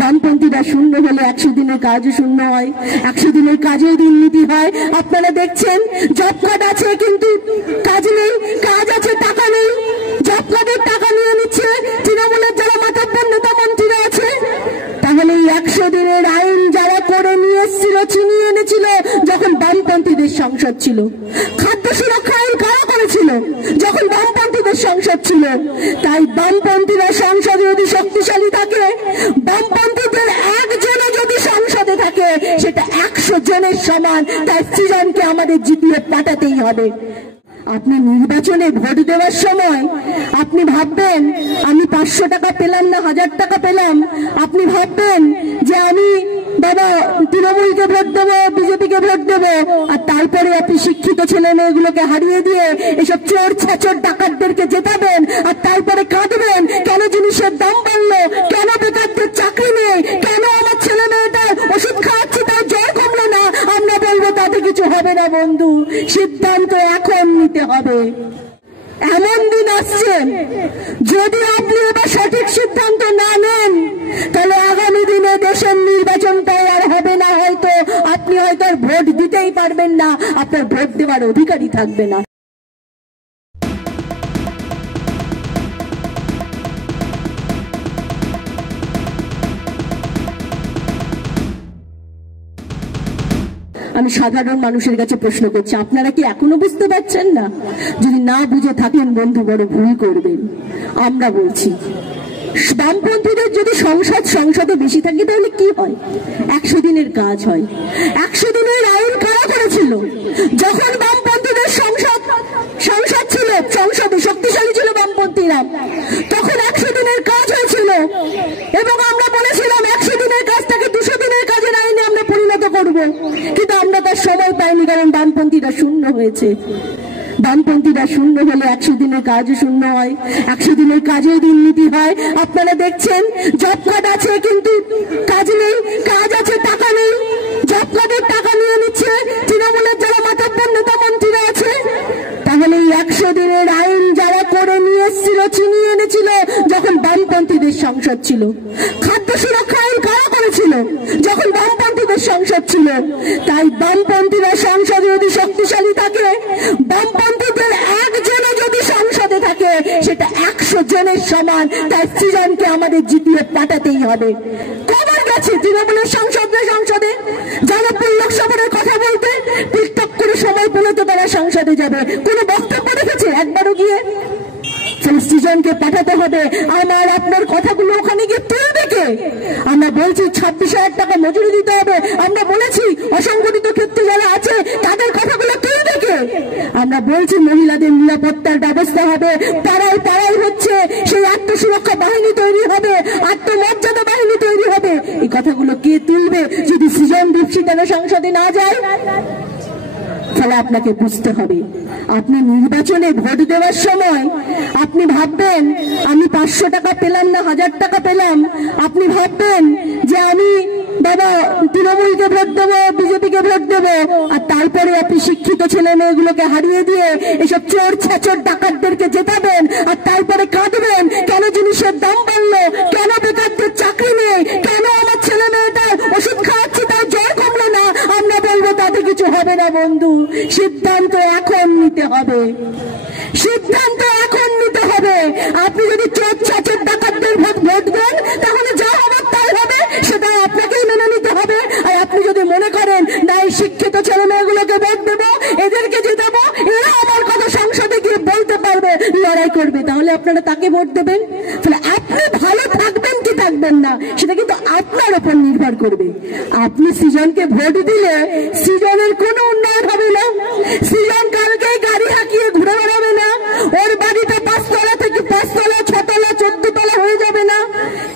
বামপন্থীরা শূন্য হলে 100 দিনের কাজও শূন্য হয়, 100 দিনের কাজেও দুর্নীতি হয়। আপনারা দেখছেন জব কার্ড আছে কিন্তু কাজ নেই, কাজ আছে টাকা নেই। জব কার্ডের টাকা নিয়ে নিচ্ছে তৃণমূলের যারা মাতব্বর নেতা মন্ত্রীরা আছে। তাহলে এই 100 দিনের আইন যারা করে নিয়ে এসেছিল, ছিনিয়ে এনেছিল যখন বামপন্থীদের সংসদ ছিল। খাদ্য সুরক্ষা আইন কারা করেছিল যখন বামপন্থীদের সংসদ ছিল। তাই বামপন্থীরা সংসদে যদি শক্তিশালী থাকে, বামপন্থীদের একজনও যদি সংসদে থাকে সেটা 100 জনের সমান। তাই সৃজনকে আমাদের জিতিয়ে পাঠাতেই হবে। আপনি নির্বাচনে ভোট দেওয়ার সময় আপনি ভাববেন আমি 500 টাকা পেলাম না 1000 টাকা পেলাম। আপনি ভাববেন যে আমি বাবা তৃণমূলকে ভোট দেবো, বিজেপিকে ভোট দেবো, আর তারপরে আপনি শিক্ষিত ছেলে মেয়েগুলোকে হারিয়ে দিয়ে এসব চোর ছাচোর ডাকাতদেরকে জেতাবেন, আর তারপরে কাঁদবেন কেন জিনিসের দাম বাড়লো, কেন বেকারদের চাকরি নেই, কেন আমার ছেলে মেয়েটা ওষুধ খাওয়াচ্ছে তার জ্বর কমলো না। আমরা বলবো তাতে কিছু হবে না বন্ধু, সিদ্ধান্ত এখন নিতে হবে। এমন দিন আসছে যদি আপনি এবার সঠিক সিদ্ধান্ত না নেন তাহলে আগামী দিনে দেশের নির্বাচনটাই আর হবে না। হয়তো আপনি হয়তো আর ভোট দিতেই পারবেন না, আপনার ভোট দেওয়ার অধিকারই থাকবে না। আমি সাধারণ মানুষের কাছে প্রশ্ন করছি, আপনারা কি এখনো বুঝতে পারছেন না? যদি না বুঝে থাকেন বন্ধু বড় ভুল করবেন। আমরা বলছি বামপন্থীদের যদি সংসদে বেশি থাকে তাহলে কি হয়? 100 দিনের কাজ হয়। 100 দিনের আইন কারা করেছিল যখন বামপন্থীদের সংসদ ছিল, সংসদে শক্তিশালী ছিল বামপন্থীরা, তখন 100 দিনের কাজ হয়েছিল। এবং আমরা বলেছিলাম 100 দিনের কাজটাকে 200 দিনের কাজের আইনে আমরা পরিণত করব, কিন্তু আমরা তার সময় পাইনি, কারণ বামপন্থীরা শূন্য হয়েছে। বামপন্থীরা শূন্য হলে 100 দিনের কাজও শূন্য হয়, 100 দিনের কাজেও দুর্নীতি হয়। আপনারা দেখছেন জব কার্ড আছে কিন্তু কাজ নেই, কাজ আছে টাকা নেই। জব কার্ডের টাকা নিয়ে নিচ্ছে তৃণমূলের যারা মাতব্বর নেতা মন্ত্রীরা আছে। তাহলে এই 100 দিনের আইন যারা করে নিয়ে এসেছিল, ছিনিয়ে এনেছিল যখন বামপন্থীদের সংসদ ছিল। খাদ্য সুরক্ষা আইন কারা করেছিল যখন বামপন্থীদের সংসদ ছিল। তাই বামপন্থীরা সংসদে যদি শক্তিশালী থাকে, বামপন্থীদের একজনও যদি সংসদে থাকে সেটা 100 জনের সমান। তাই সৃজনকে আমাদের জিতিয়ে পাঠাতেই হবে। কবার গেছে তৃণমূলের সংসদে যাদবপুর লোকসভার কথা বলতে? টিকটক করে সময় পেলে তো তারা সংসদে যাবে। কোনো বক্তব্য রেখেছে একবারও গিয়ে? সৃজনকে পাঠাতে হবে। আমার আপনার কথাগুলো ওখানে গিয়ে তুলবে কে? আমরা বলছি 26,000 টাকা মজুরি দিতে হবে। আমরা বলেছি অসংগঠিত ক্ষেত্রে যারা আছে তাদের কথাগুলো তুলবে কে? আমরা বলছি মহিলাদের নিরাপত্তার ব্যবস্থা হবে। পাড়ায় পাড়ায় হচ্ছে সেই আত্মসুরক্ষা বাহিনী তৈরি হবে, আত্মমর্যাদা বাহিনী তৈরি হবে। এই কথাগুলো কে তুলবে যদি সৃজন দীপশিতারা সংসদে না যায়? তাহলে আপনাকে বুঝতে হবে, আপনি নির্বাচনে ভোট দেওয়ার সময় আপনি ভাববেন আমি 500 টাকা পেলাম না 1000 টাকা পেলাম। আপনি ভাববেন যে আমি বাবা তৃণমূলকে ভোট দেবো, বিজেপিকে ভোট দেবো, আর তারপরে আপনি শিক্ষিত ছেলে মেয়েগুলোকে হারিয়ে দিয়ে এসব চোর ছাচোর ডাকাতদেরকে জেতাবেন, আর তারপরে কাঁদবেন কেন জিনিসের দাম বাড়লো, কেন বেকারদের চাকরি নেই, কেন আমার ছেলে মেয়েটা ওষুধ খাওয়াচ্ছে তার জ্বর কমলো না। আমরা বলবো তাতে কিছু হবে না বন্ধু, সিদ্ধান্ত এখন নিতে হবে। সিদ্ধান্ত এখন নিতে হবে। আপনি যদি চোর ছাচোর ডাকাতদের ভোট দেন তাহলে যা হবে তাই হবে, সেটা আপনাকেই মেনে নিতে হবে। আর আপনি যদি মনে করেন না এই শিক্ষিত ছেলে মেয়েগুলোকে ভোট দেবো, এদেরকে জিতাবো, এরা আমার কথা সংসদে গিয়ে বলতে পারবে, লড়াই করবে, তাহলে আপনারা তাকে ভোট দেবেন। তাহলে আপনি ভালো থাকবেন কি থাকবেন না সেটা কিন্তু আপনার উপর নির্ভর করবে। আপনি সৃজনকে ভোট দিলে সৃজনের কোনো উন্নয়ন হবে না। সৃজন কালকে গাড়ি হাঁকিয়ে ঘুরে বেড়াবে না, ওর বাড়িতে 5 তলা থেকে 5 তলা 6 তলা 14 তলা হয়ে যাবে না।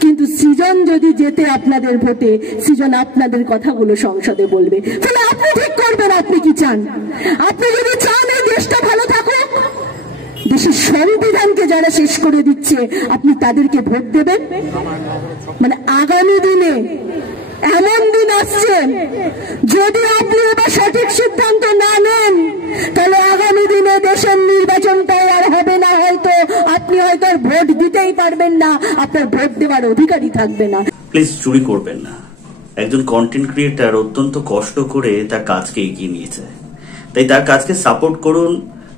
কিন্তু সৃজন যদি যেতে আপনাদের ভোটে, সৃজন আপনাদের কথাগুলো সংসদে বলবে। তাহলে আপনি ঠিক করবেন আপনি কি চান। আপনি যদি চান এই দেশটা ভালো থাকুক, দেশের সংবিধানকে যারা শেষ করে দিচ্ছে আপনি তাদেরকে ভোট দেবেন। মানে আগামী দিনে এমন দিন আসছে যদি আপনি এবার সঠিক সিদ্ধান্ত না নেন তাহলে আগামী দিনে দেশের নির্বাচনটাই আর হবে না। হয়তো আপনি হয়তো আর ভোট দিতেই পারবেন না, আপনার ভোট দেওয়ার অধিকারই থাকবে না। প্লিজ চুরি করবেন না। একজন কন্টেন্ট ক্রিয়েটার অত্যন্ত কষ্ট করে তার কাজকে এগিয়ে নিয়েছে, তাই তার কাজকে সাপোর্ট করুন,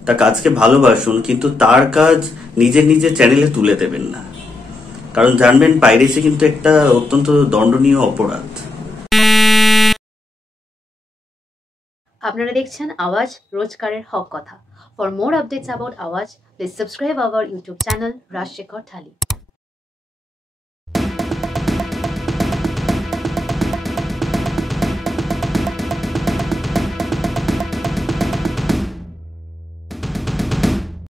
তার কাজকে ভালোবাসুন, কিন্তু তার কাজ নিজের চ্যানেলে তুলে দেবেন না। কারণ জানবেন পাইরেসি কিন্তু একটা অত্যন্ত দণ্ডনীয় অপরাধ। আপনারা দেখছেন আওয়াজ, রোজকারের হক কথা। For more updates about Awaaz, please subscribe our YouTube channel Rajshekhar thali.